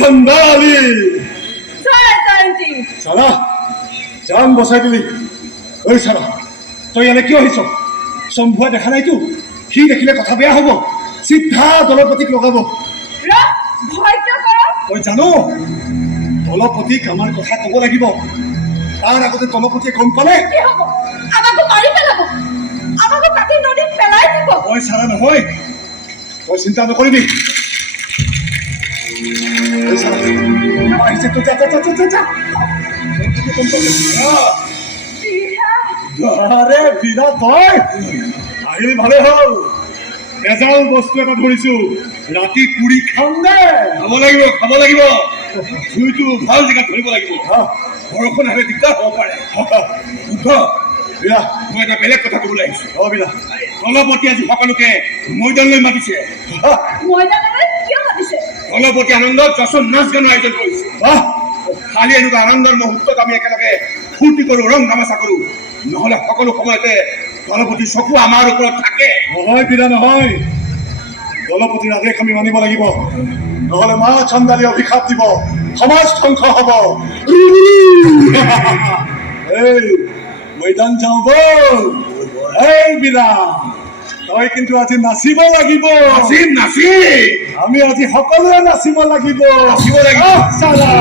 চন্দালি চাৰা জান বচাই দিলি। ঐ চাৰা, তই ইয়ালে কিয় আহিছ? শম্ভুৱে দেখা নাইতো? সি দেখিলে কথা বেয়া হ'ব, চিধা দলপতিক লগাব। তই জানো দলপতিক আমাৰ কথা ক'ব লাগিব। তাৰ আগতে দলপতিয়ে গম পালে তই চাৰা নহয়, তই চিন্তা নকৰিবি। আহিলি ভালে হ'ল। এজাল বস্তু এটা ধৰিছো, ৰাতি পুৰি খাম দে। খাব লাগিব। জুইটো ভাল জেগাত ধৰিব লাগিব। বৰষুণ আহিলে দিগদাৰ হ'ব পাৰে। মই এটা বেলেগ কথা ক'বলৈ আহিছো। দলপতি আজি সকলোকে মৈদানলৈ মাতিছে। দলপতি আনন্দত যশোন নাচ গানৰ আয়োজন কৰিছে। খালি এনেকুৱা আনন্দৰ মুহূৰ্তত আমি একেলগে ফূৰ্তি কৰো, ৰং তামাচা কৰো। নহলে সকলো সময়তে দলপতিৰ চকু আমাৰ ওপৰত থাকে। নহয় বিৰা, নহয়। দলপতিৰ আদেশ আমি মানিব লাগিব, নহলে মা চন্দালী অভিশাপ দিব, সমাজ ধ্বংস হব। এই মৈদান যাওঁ বল। এই বিৰা, তই কিন্তু আজি নাচিব লাগিব। আমি আজি সকলোৱে নাচিব লাগিব। চালা